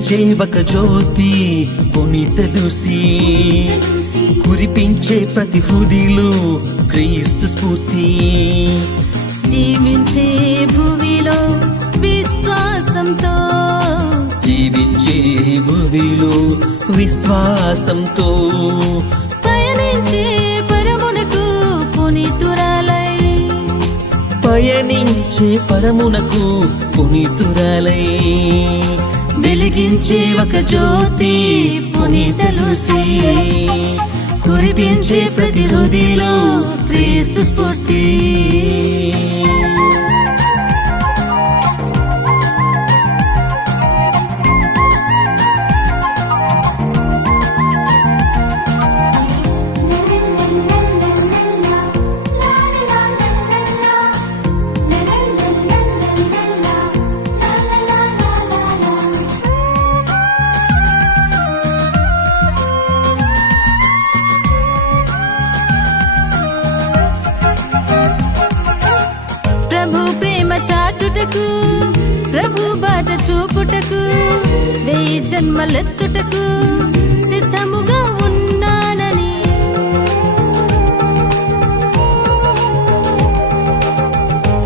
వెలిగించే ఒక జ్యోతి పునీత లూసీ, కురిపించే ప్రతి హృదయలో క్రీస్తు స్ఫూర్తి. జీవించే భూమిలో విశ్వాసంతో, జీవించే భూమిలో విశ్వాసంతో, పయనించే పరమునకు పునీతురాలై, పయనించే పరమునకు పునీతురాలై, వెలిగించే ఒక జ్యోతి పునీత లూసీ, కురిపించే ప్రతి హృదయలో క్రీస్తు స్ఫూర్తి. ప్రభు ప్రేమ చాటుటకు, ప్రభు బాట చూపుటకు, 1000 జన్మలెత్తుటకు సిద్ధముగా ఉన్నానని,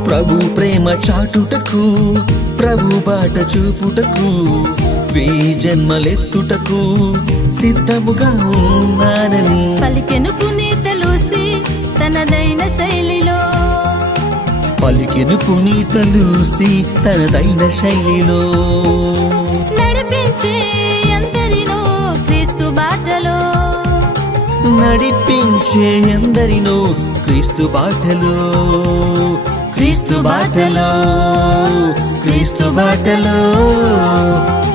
ప్రభు ప్రేమ చాటుటకు, ప్రభు బాట చూపుటకు, 1000 జన్మలెత్తుటకు సిద్ధముగా ఉన్నానని పలికెను పునీత లూసీ తనదైన శైలిలో, పలికెను పునీత లూసీ తనదైన శైలిలో. నడిపించే ఎందరినో క్రీస్తు బాటలో, నడిపించే ఎందరినో క్రీస్తు బాటలో, క్రీస్తు బాటలో, క్రీస్తు బాటలో,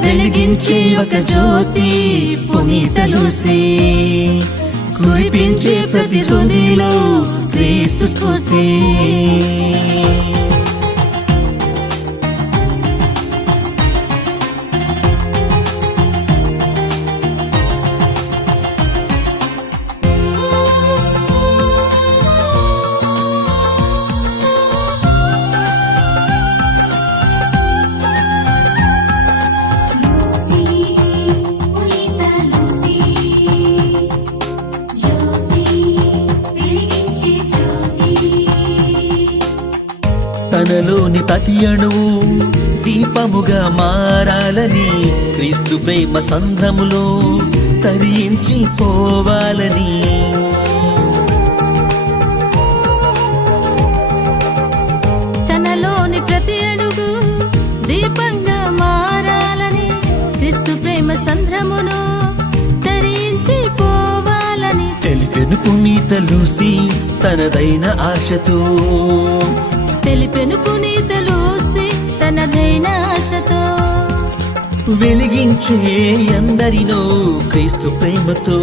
వెలిగించే ఒక జ్యోతి పునీత లూసీ, కురిపించే ప్రతి హృదయలో క్రీస్తు స్ఫూర్తి. తనలోని ప్రతి అణువు దీపముగా మారాలని, క్రీస్తు ప్రేమ సంద్రములో తరించి పోవాలని, తనలోని ప్రతి అణువు దీపంగా మారాలని, క్రీస్తు ప్రేమ సంద్రమును తరించి పోవాలని తెలిపెను పునీత లూసీ తనదైన ఆశతో, తెలిపెను పునీత లూసీ తనదైన ఆశతో, వెలిగించే ఎందరినో క్రీస్తు ప్రేమతో,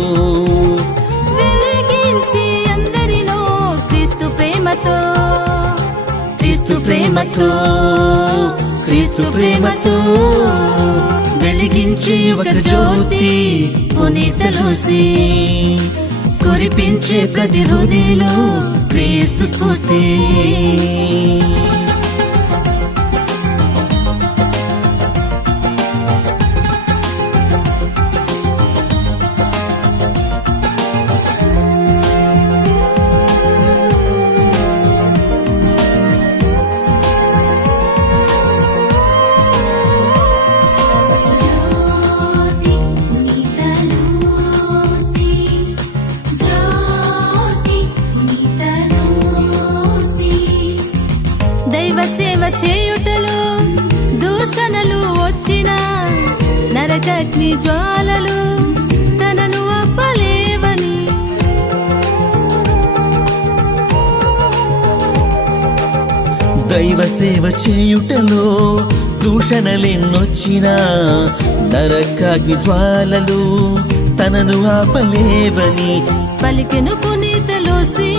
వెలిగించే ఎందరినో క్రీస్తు ప్రేమతో, క్రీస్తు ప్రేమతో, క్రీస్తు ప్రేమతో, వెలిగించే ఒక జ్యోతి పునీత లూసీ, కురిపించే ప్రతి హృదయలో క్రీస్తు స్ఫూర్తి. దైవ సేవ చేయుటలో దూషణలు వచ్చిన, నరకాగ్ని జ్వాలలు తనను అప్పలేవని, దైవ సేవ చేయుటలో దూషణలెన్నొచ్చినా, నరకాగ్ని జ్వాలలు తనను ఆపలేవని పలికెను పునీత లూసీ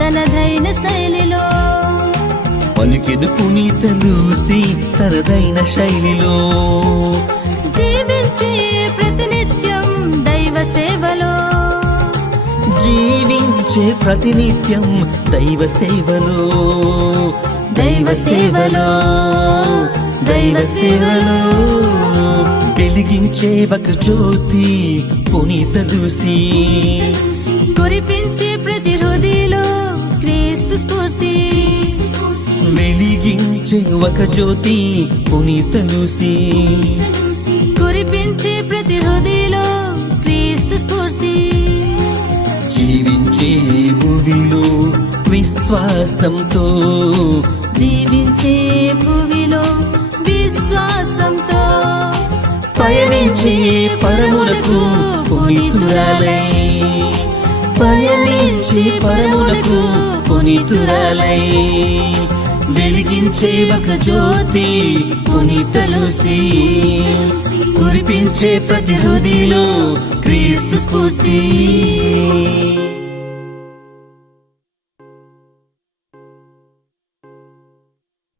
తనదైన శైలిలో, పలికెను పునీత లూసీ తనదైన శైలిలో, జీవించే ప్రతినిత్యం దైవ సేవలో, జీవించే ప్రతినిత్యం దైవ సేవలో, దైవ సేవలో, దైవ సేవలో, వెలిగించే ఒక జ్యోతి పునీత లూసీ, కురిపించే ప్రతి హృదయలో క్రీస్తు స్ఫూర్తి. వెలిగించే ఒక జ్యోతి పునీత లూసీ, కురిపించే ప్రతి హృదయలో క్రీస్తు స్ఫూర్తి. జీవించే భూమిలో విశ్వాసంతో, జీవించే భూమిలో విశ్వాసంతో, పయనించే పరములకు పునీతురాలై, పయనించే పరములకు పునీతురాలై, వెలిగించే ఒక జ్యోతి పునీత లూసీ, కురిపించే ప్రతి హృదయలో క్రీస్తు స్ఫూర్తి.